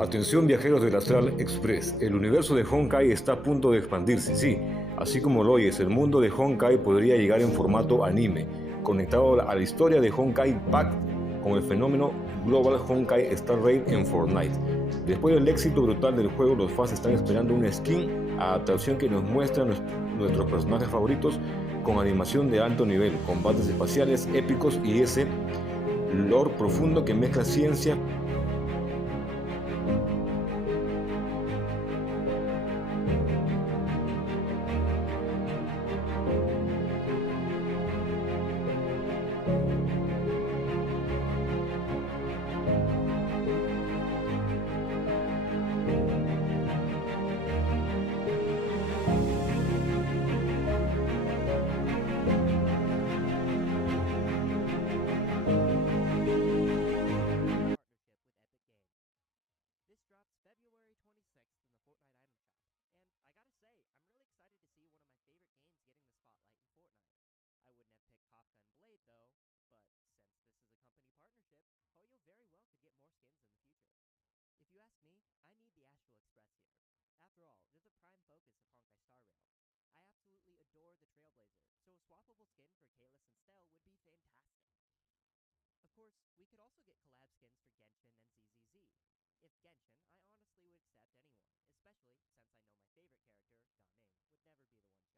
Atención viajeros del Astral Express, el universo de Honk Kai está a punto de expandirse, sí, así como lo oyes, el mundo de Honk Kai podría llegar en formato anime, conectado a la historia de Honk Kai Pact con el fenómeno global Honk Kai Star Rail en Fortnite. Después del éxito brutal del juego, los fans están esperando una skin adaptación que nos muestra nuestros personajes favoritos con animación de alto nivel, combates espaciales épicos y ese lore profundo que mezcla ciencia. This drops February 26th in the Fortnite item shop, and I gotta say, I'm really excited to see one of my favorite games getting the spotlight in Fortnite. I wouldn't have picked Kafka and Blade though, but since this is a company partnership, Hoyo very well could get more skins in the future. If you ask me, I need the Astral Express here. After all, they're the prime focus of Honkai Star Rail. I absolutely adore the Trailblazer, so a swappable skin for Kalis and Stell would be fantastic. Of course, we could also get collab skins for Genshin and ZZZ. If Genshin, I honestly would accept anyone, especially since I know my favorite character, Ganning, would never be the one chosen.